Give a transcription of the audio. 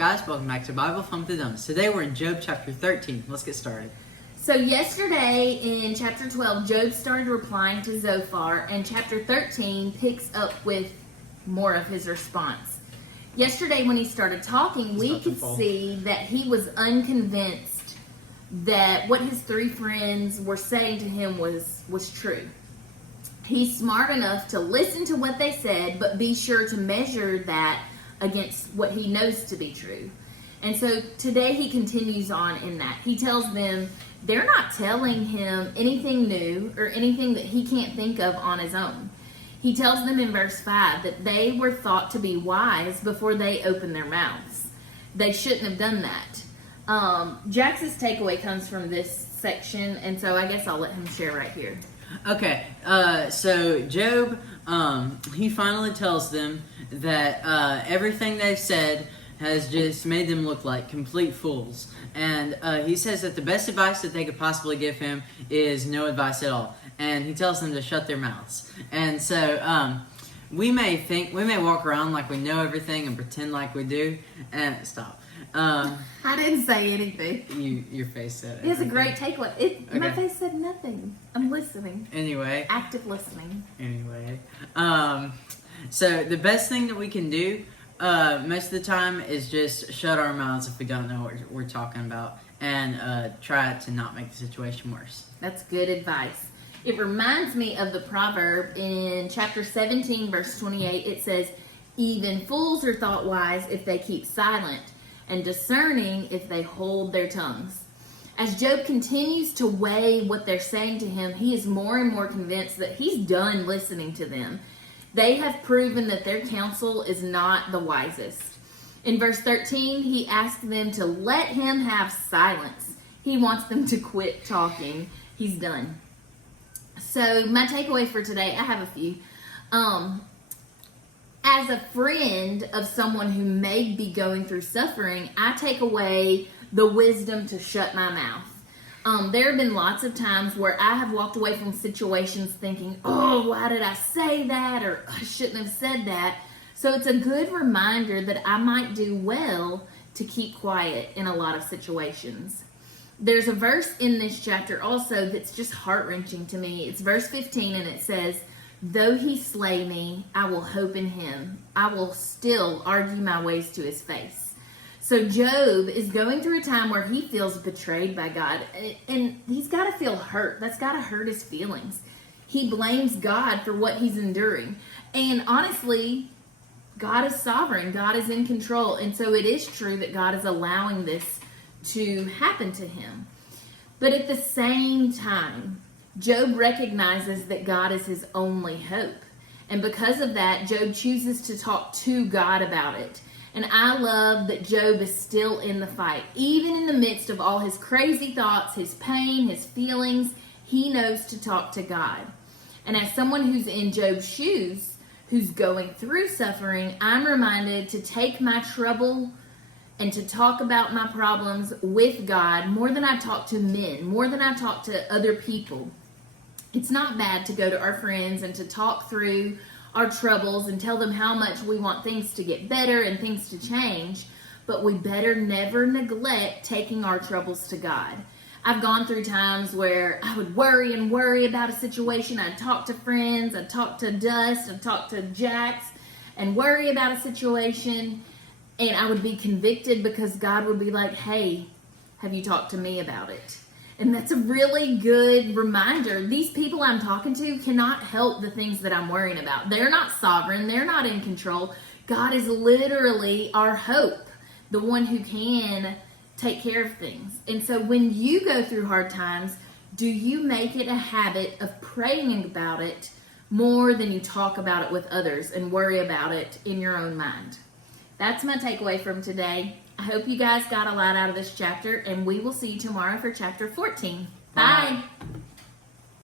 guys? Welcome back to Bible Fun with the Dumbs. Today we're in Job chapter 13. Let's get started. So yesterday in chapter 12, Job started replying to Zophar, and chapter 13 picks up with more of his response. Yesterday when he started talking, we could see that he was unconvinced that what his three friends were saying to him was true. He's smart enough to listen to what they said, but be sure to measure that against what he knows to be true. And so today he continues on in that. He tells them they're not telling him anything new or anything that he can't think of on his own. He tells them in verse 5 that they were thought to be wise before they opened their mouths. They shouldn't have done that. Jax's takeaway comes from this section, and so I guess I'll let him share right here. Okay, so Job, he finally tells them that everything they've said has just made them look like complete fools. And he says that the best advice that they could possibly give him is no advice at all. And he tells them to shut their mouths. And so we may walk around like we know everything and pretend like we do. And stop. I didn't say anything. Your face said it. It was a great takeaway. My face said nothing. I'm listening. Anyway. Active listening. Anyway. So the best thing that we can do most of the time is just shut our mouths if we don't know what we're talking about and try to not make the situation worse. That's good advice. It reminds me of the proverb in chapter 17, verse 28. It says, "Even fools are thought wise if they keep silent, and discerning if they hold their tongues." As Job continues to weigh what they're saying to him, he is more and more convinced that he's done listening to them. They have proven that their counsel is not the wisest. In verse 13, he asks them to let him have silence. He wants them to quit talking. He's done. So my takeaway for today, I have a few. As a friend of someone who may be going through suffering, I take away the wisdom to shut my mouth. There have been lots of times where I have walked away from situations thinking, oh, why did I say that? Or I shouldn't have said that. So it's a good reminder that I might do well to keep quiet in a lot of situations. There's a verse in this chapter also that's just heart-wrenching to me. It's verse 15, and it says, "Though he slay me, I will hope in him. I will still argue my ways to his face." So Job is going through a time where he feels betrayed by God, and he's got to feel hurt. That's got to hurt his feelings. He blames God for what he's enduring. And honestly, God is sovereign. God is in control. And so it is true that God is allowing this to happen to him. But at the same time, Job recognizes that God is his only hope. And because of that, Job chooses to talk to God about it. And I love that Job is still in the fight. Even in the midst of all his crazy thoughts, his pain, his feelings, he knows to talk to God. And as someone who's in Job's shoes, who's going through suffering, I'm reminded to take my trouble and to talk about my problems with God more than I talk to men, more than I talk to other people. It's not bad to go to our friends and to talk through our troubles and tell them how much we want things to get better and things to change, but we better never neglect taking our troubles to God. I've gone through times where I would worry about a situation. I'd talk to friends, I'd talk to Dust, I'd talk to Jax, and worry about a situation, and I would be convicted because God would be like, "Hey, have you talked to me about it?" And that's a really good reminder. These people I'm talking to cannot help the things that I'm worrying about. They're not sovereign. They're not in control. God is literally our hope, the one who can take care of things. And so when you go through hard times, do you make it a habit of praying about it more than you talk about it with others and worry about it in your own mind? That's my takeaway from today. I hope you guys got a lot out of this chapter, and we will see you tomorrow for chapter 14. Bye.